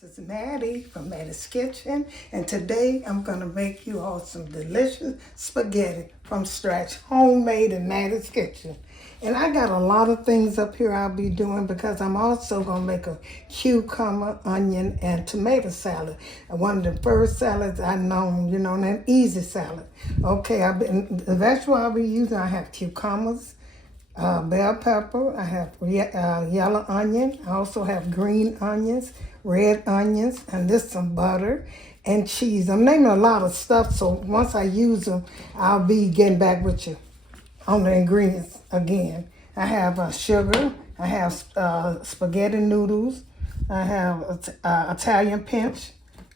This is Mattie from Mattie's Kitchen, and today I'm going to make you all some delicious spaghetti from scratch, homemade in Mattie's Kitchen. And I got a lot of things up here I'll be doing because I'm also going to make a cucumber, onion, and tomato salad. One of the first salads I know, an easy salad. Okay, the vegetable I'll be using, I have cucumbers, bell pepper, I have yellow onion, I also have green onions, red onions, and this some butter and cheese. I'm naming a lot of stuff, so once I use them, I'll be getting back with you on the ingredients again. I have sugar, I have spaghetti noodles, I have Italian pinch,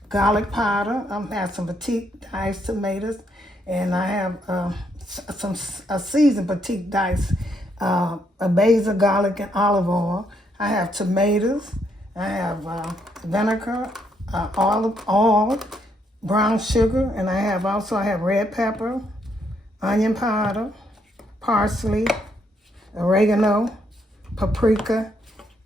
garlic powder, I have some petite diced tomatoes, and I have some seasoned petite diced a basil, garlic, and olive oil. I have tomatoes. I have vinegar, olive oil, brown sugar, and I have red pepper, onion powder, parsley, oregano, paprika,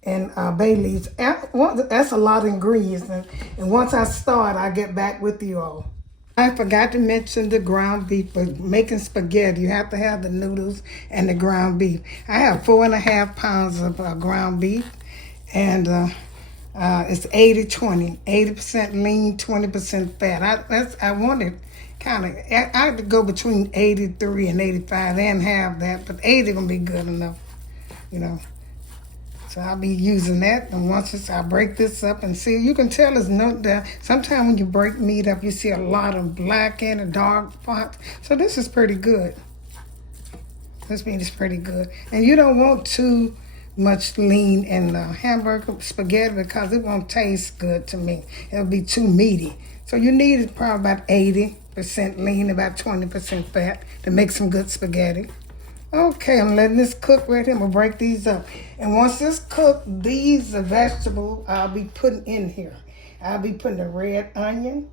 and bay leaves. That's a lot of ingredients, and once I start, I'll get back with you all. I forgot to mention the ground beef, but making spaghetti, you have to have the noodles and the ground beef. I have 4.5 pounds of ground beef, and it's 80-20, 80% lean, 20% fat. I wanted I had to go between 83 and 85 and have that, but 80 gonna be good enough, So I'll be using that, and once I break this up and see, you can tell it's sometimes when you break meat up, you see a lot of black and dark spots. So this is pretty good. This meat is pretty good. And you don't want too much lean in hamburger spaghetti because it won't taste good to me. It'll be too meaty. So you need probably about 80% lean, about 20% fat to make some good spaghetti. Okay, I'm letting this cook right here. I'm going to break these up. And once this cooked, these are vegetables I'll be putting in here. I'll be putting the red onion,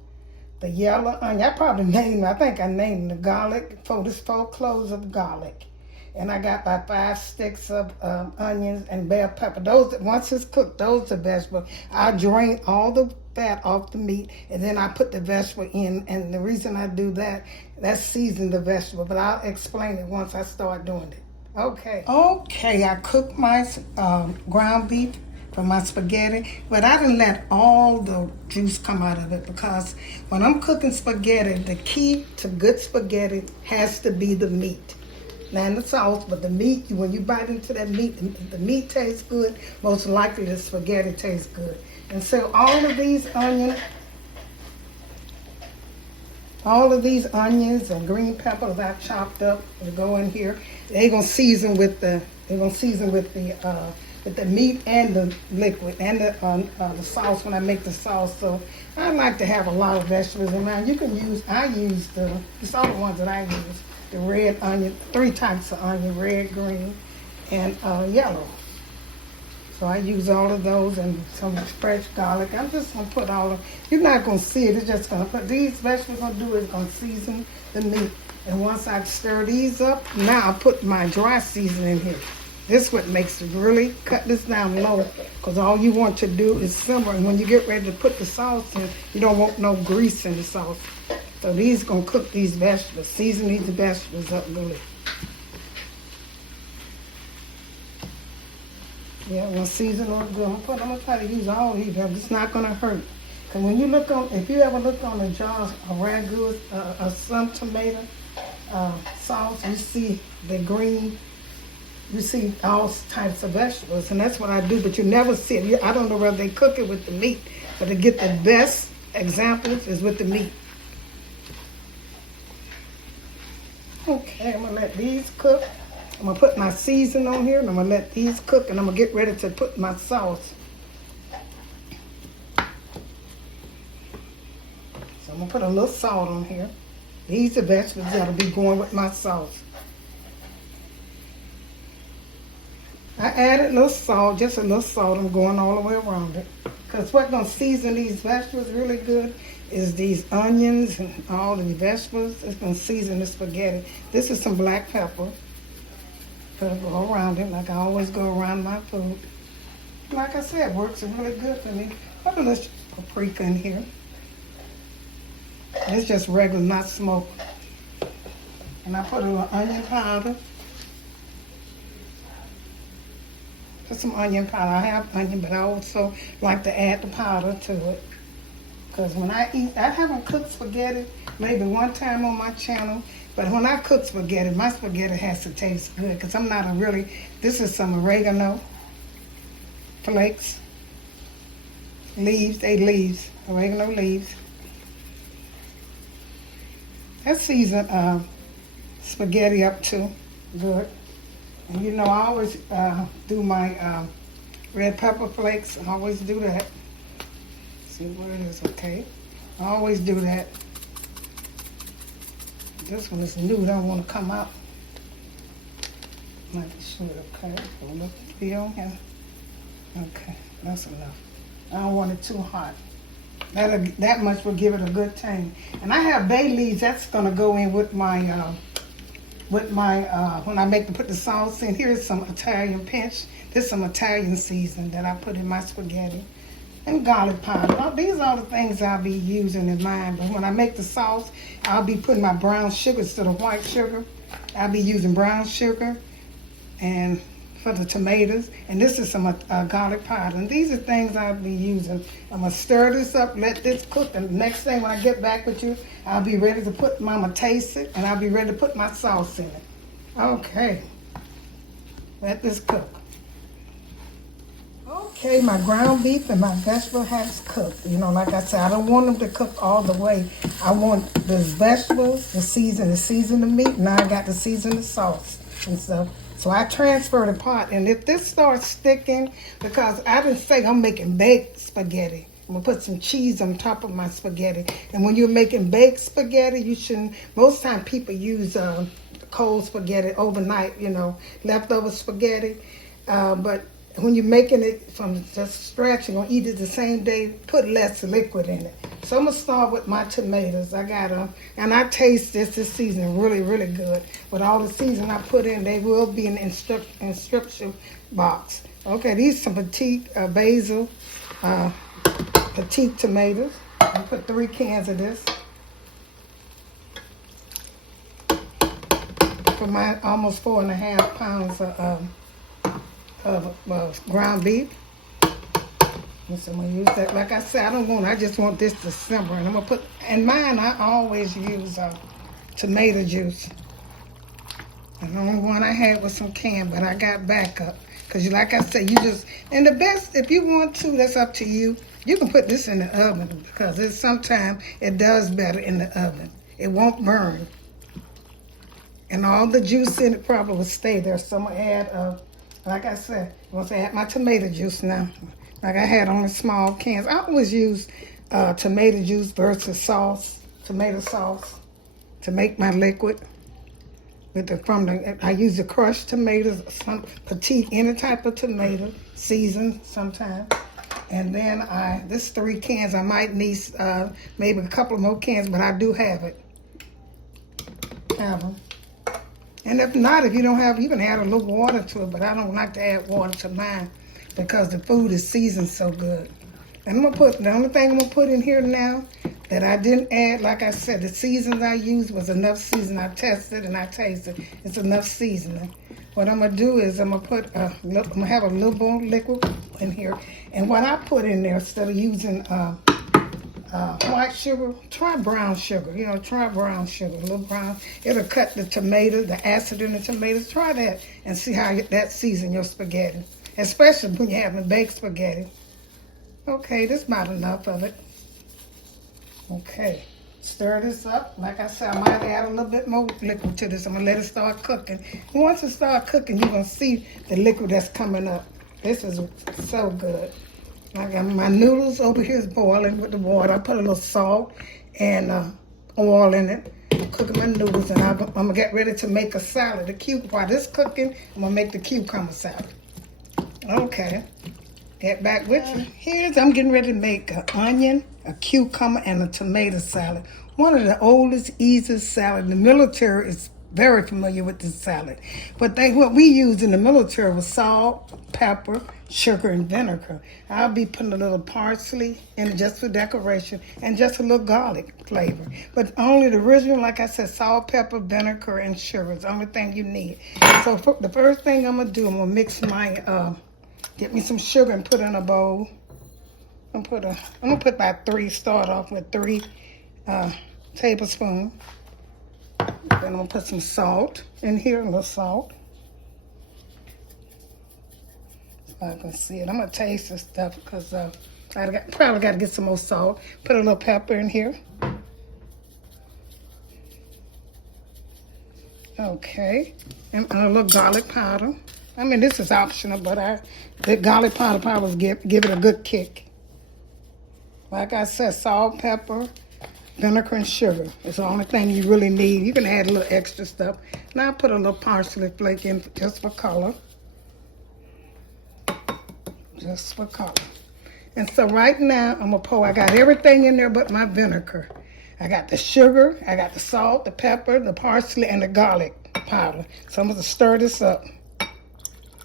the yellow onion. I think I named the garlic, 4 cloves of garlic. And I got about 5 sticks of onions and bell pepper. Once it's cooked, those are vegetables. I drain all the fat off the meat, and then I put the vegetable in. And the reason I do that, that's season the vegetable. But I'll explain it once I start doing it. Okay, I cooked my ground beef for my spaghetti, but I didn't let all the juice come out of it because when I'm cooking spaghetti, the key to good spaghetti has to be the meat. Not the sauce, but the meat. When you bite into that meat, the meat tastes good. Most likely the spaghetti tastes good. And so all of these onions and green peppers I chopped up to go in here. They're gonna season with the meat and the liquid and the sauce when I make the sauce. So I like to have a lot of vegetables in mine. I use it's all the ones that I use. The red onion, 3 types of onion, red, green, and yellow. So I use all of those and some fresh garlic. I'm just going to put you're not going to see it, it's just going to put, these vegetables going to do is going to season the meat. And once I stir these up, now I put my dry seasoning in here. This is what makes it really cut this down low, because all you want to do is simmer. And when you get ready to put the sauce in, you don't want no grease in the sauce. So these going to cook these vegetables, season these vegetables up really. Yeah, when season them good, I'm going to try to use all these. It's not going to hurt. Because when you if you ever look on the jar of ragu or some tomato sauce, you see the green, you see all types of vegetables. And that's what I do, but you never see it. I don't know whether they cook it with the meat, but to get the best examples is with the meat. Okay, I'm going to let these cook. I'm going to put my season on here, and I'm going to let these cook, and I'm going to get ready to put my sauce. So I'm going to put a little salt on here. These are vegetables that will be going with my sauce. I added a little salt, just a little salt. I'm going all the way around it. Because what's going to season these vegetables really good is these onions and all the vegetables. It's going to season the spaghetti. This is some black pepper. Put it all around it like I always go around my food. Like I said, works really good for me. I'm going to paprika in here. It's just regular, not smoked. And I put a little onion powder. Put some onion powder. I have onion, but I also like to add the powder to it. Because when I eat, I haven't cooked spaghetti maybe one time on my channel. But when I cook spaghetti, my spaghetti has to taste good. Because I'm not a really, this is some oregano flakes. Leaves, oregano leaves. That season spaghetti up too good. And you know, I always do my red pepper flakes. I always do that. See what it is, okay? I always do that. This one is new, don't want to come out. Not sure, okay? So look at the on here. Okay, that's enough. I don't want it too hot. That much will give it a good tang. And I have bay leaves. That's gonna go in with my when I put the sauce in. Here's some Italian pinch. This is some Italian seasoning that I put in my spaghetti. And garlic powder. Well, these are the things I'll be using in mine. But when I make the sauce, I'll be putting my brown sugar instead of white sugar. I'll be using brown sugar and for the tomatoes. And this is some garlic powder. And these are things I'll be using. I'm going to stir this up, let this cook. And the next thing when I get back with you, I'll be ready to put, Mama taste it. And I'll be ready to put my sauce in it. Okay. Let this cook. Okay, my ground beef and my vegetable has cooked. You know, like I said, I don't want them to cook all the way. I want the vegetables, the season the meat. Now I got to season the sauce and stuff. So I transfer the pot. And if this starts sticking, because I didn't say I'm making baked spaghetti. I'm going to put some cheese on top of my spaghetti. And when you're making baked spaghetti, you shouldn't, most time people use cold spaghetti overnight, you know, leftover spaghetti. But when you're making it from just scratch, you're going to eat it the same day, put less liquid in it. So I'm going to start with my tomatoes. I got them, and I taste this season really, really good. With all the seasoning I put in, they will be in the instruction box. Okay, these some petite basil, petite tomatoes. I put 3 cans of this. For my almost 4.5 pounds of ground beef. And so I'm going to use that. Like I said, I just want this to simmer. And I'm going to put, in mine, I always use tomato juice. And the only one I had was some canned, but I got backup. Because like I said, and the best, if you want to, that's up to you. You can put this in the oven because sometimes it does better in the oven. It won't burn. And all the juice in it probably will stay there. So I'm going to add, like I said, I'm going to add my tomato juice now. Like I had on the small cans. I always use tomato juice versus tomato sauce, to make my liquid. I use the crushed tomatoes, some petite, any type of tomato, seasoned sometimes. And then this 3 cans, I might need maybe a couple more cans, but I do have it. Have them. And if not, if you don't have, you can add a little water to it, but I don't like to add water to mine because the food is seasoned so good. And the only thing I'm gonna put in here now that I didn't add, like I said, the seasons I used was enough season. I tested and I tasted. It's enough seasoning. What I'm gonna do is I'm gonna have a little more liquid in here. And what I put in there, instead of using white sugar, try brown sugar. You know, try brown sugar, a little brown. It'll cut the tomato, the acid in the tomatoes. Try that and see how that season your spaghetti, especially when you're having baked spaghetti. Okay, this is about enough of it. Okay, stir this up. Like I said, I might add a little bit more liquid to this. I'm gonna let it start cooking. Once it starts cooking, you're gonna see the liquid that's coming up. This is so good. I got my noodles over here is boiling with the water. I put a little salt and oil in it. I'm cooking my noodles, and I'm gonna get ready to make a salad. While this cooking, I'm gonna make the cucumber salad. Okay, get back with you. I'm getting ready to make an onion, a cucumber, and a tomato salad. One of the oldest, easiest salad. The military is very familiar with this salad. But what we used in the military was salt, pepper, sugar, and vinegar. I'll be putting a little parsley in it just for decoration and just a little garlic flavor. But only the original, like I said, salt, pepper, vinegar, and sugar is the only thing you need. So the first thing I'm going to do, I'm going to mix my, get me some sugar and put it in a bowl. I'm going to put about 3, start off with 3 tablespoons. Then I'm going to put some salt in here, a little salt. So I can see it. I'm going to taste this stuff because I probably got to get some more salt. Put a little pepper in here. Okay. And a little garlic powder. I mean, this is optional, but the garlic powder probably give it a good kick. Like I said, salt, pepper, vinegar, and sugar. It's the only thing you really need. You can add a little extra stuff. Now I put a little parsley flake in just for color. Just for color. And so right now, I'm going to pour, I got everything in there but my vinegar. I got the sugar, I got the salt, the pepper, the parsley, and the garlic powder. So I'm going to stir this up.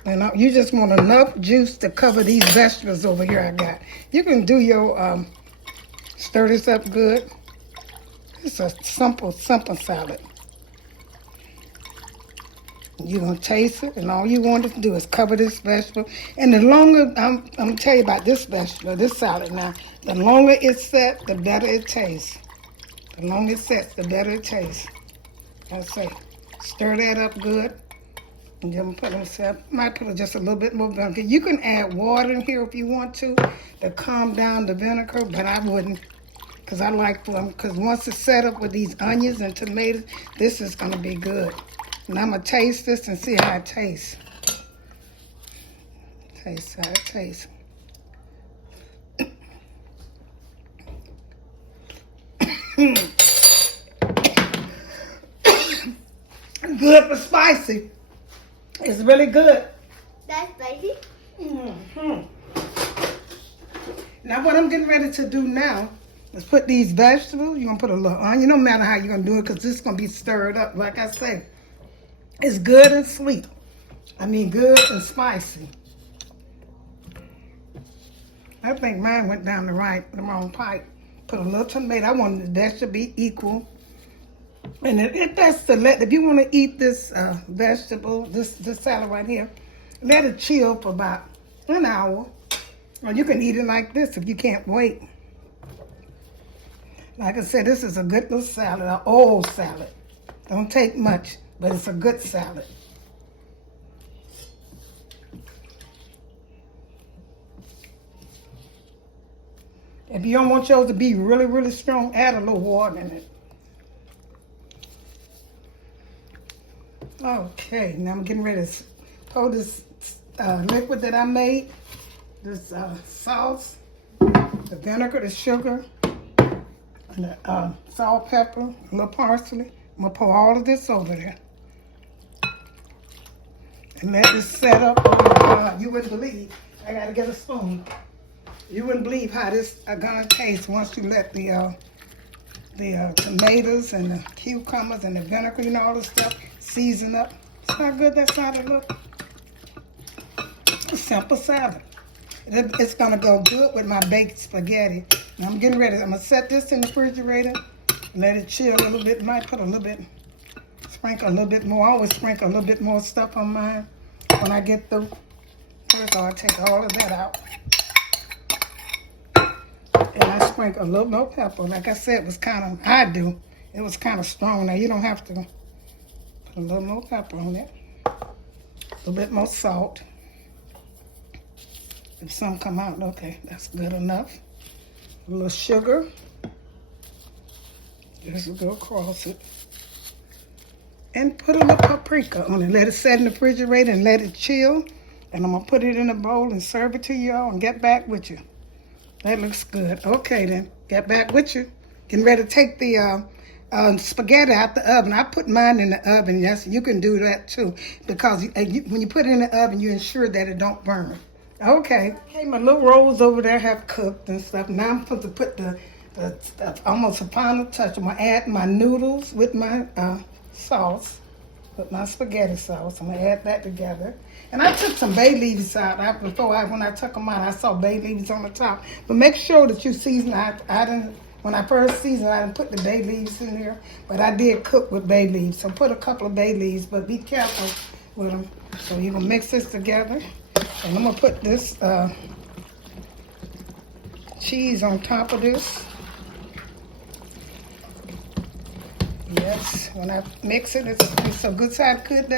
And you just want enough juice to cover these vegetables over here I got. You can do your, stir this up good. It's a simple salad. You're going to taste it, and all you want to do is cover this vegetable. And the longer, I'm going to tell you about this vegetable, this salad now, the longer it's set, the better it tastes. The longer it sets, the better it tastes. I say, stir that up good. And then might put just a little bit more vinegar. You can add water in here if you want to calm down the vinegar, but I wouldn't. Because I like them, because once it's set up with these onions and tomatoes, this is going to be good. And I'm going to taste this and see how it tastes. Taste how it tastes. Good for spicy. It's really good. That's spicy? Mm-hmm. Now what I'm getting ready to do now, let's put these vegetables. You're going to put a little onion. No matter how you're going to do it because this is going to be stirred up. Like I say, it's good and sweet. I mean, good and spicy. I think mine went down the wrong pipe. Put a little tomato. I wanted that should be equal. And if you want to eat this vegetable, this salad right here, let it chill for about an hour. Or you can eat it like this if you can't wait. Like I said, this is a good little salad, an old salad. Don't take much, but it's a good salad. If you don't want yours to be really, really strong, add a little water in it. Okay, now I'm getting ready to pour this liquid that I made, this sauce, the vinegar, the sugar, and the salt, pepper, a little parsley. I'm going to pour all of this over there. And let this set up. You wouldn't believe. I got to get a spoon. You wouldn't believe how this going to taste once you let the tomatoes and the cucumbers and the vinegar, you know, all this stuff season up. See how good that salad look? A simple salad. It's going to go good with my baked spaghetti. Now I'm getting ready. I'm going to set this in the refrigerator. Let it chill a little bit. Might put a little bit, sprinkle a little bit more. I always sprinkle a little bit more stuff on mine when I get through. First I'll take all of that out. And I sprinkle a little more pepper. Like I said, it was it was kind of strong. Now you don't have to put a little more pepper on it. A little bit more salt. If some come out, okay, that's good enough. A little sugar. Just go across it. And put a little paprika on it. Let it set in the refrigerator and let it chill. And I'm going to put it in a bowl and serve it to y'all and get back with you. That looks good. Okay, then. Get back with you. Getting ready to take the spaghetti out the oven. I put mine in the oven. Yes, you can do that too. Because when you put it in the oven, you ensure that it don't burn. Okay. Okay, my little rolls over there have cooked and stuff. Now I'm supposed to put the almost a final touch. I'm going to add my noodles with my sauce. with my spaghetti sauce. I'm gonna add that together. And I took some bay leaves out. When I took them out, I saw bay leaves on the top. But make sure that you season. When I first seasoned, I didn't put the bay leaves in there, but I did cook with bay leaves. So put a couple of bay leaves, but be careful with them. So you're gonna mix this together, and I'm gonna put this cheese on top of this. Yes, when I mix it, it's a good side cook.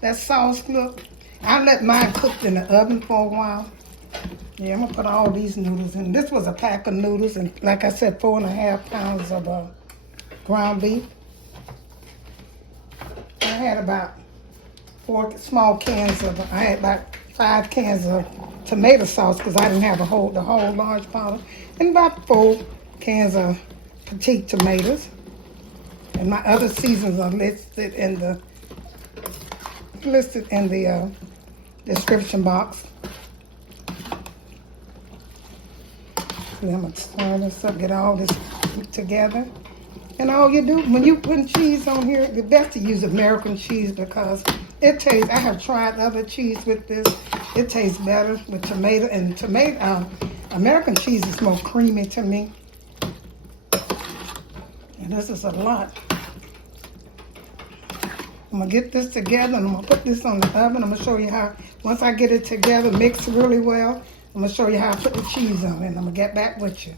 That sauce look. I let mine cook in the oven for a while. Yeah, I'm gonna put all these noodles in. This was a pack of noodles, and like I said, 4.5 pounds of ground beef. I had about 4 small cans of. I had about 5 cans of tomato sauce because I didn't have the whole large bottle, and about 4 cans of petite tomatoes. And my other seasons are listed in the description box. And I'm gonna stir this up, get all this together. And all you do when you put cheese on here, it's best to use American cheese because it tastes. I have tried other cheese with this. It tastes better with tomato and tomato. American cheese is more creamy to me. And this is a lot. I'm gonna get this together and I'm gonna put this on the oven. I'm gonna show you how, once I get it together, mixed really well, I'm gonna show you how I put the cheese on it, and I'm gonna get back with you.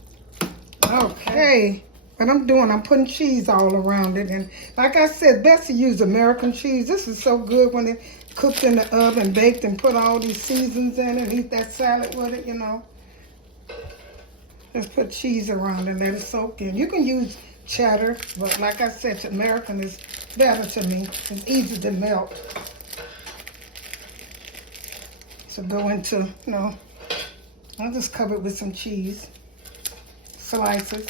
Okay, what I'm doing, I'm putting cheese all around it. And like I said, best to use American cheese. This is so good when it cooked in the oven, baked, and put all these seasons in it, and eat that salad with it, you know. Just put cheese around it and let it soak in. You can use cheddar, but like I said, American is better to me. It's easy to melt. So go into, I'll just cover it with some cheese slices.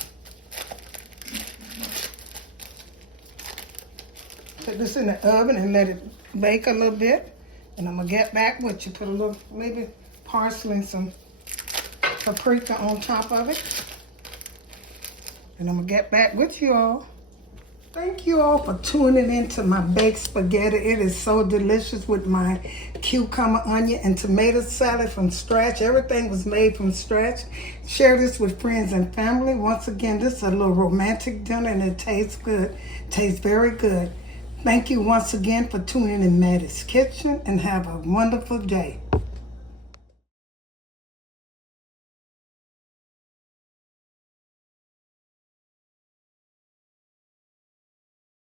Put this in the oven and let it bake a little bit. And I'm gonna get back with you. Put a little, maybe parsley and some paprika on top of it. And I'm gonna get back with you all. Thank you all for tuning into my baked spaghetti. It is so delicious with my cucumber, onion, and tomato salad from scratch. Everything was made from scratch. Share this with friends and family. Once again, this is a little romantic dinner and it tastes good. Tastes very good. Thank you once again for tuning in Mattie's Kitchen and have a wonderful day.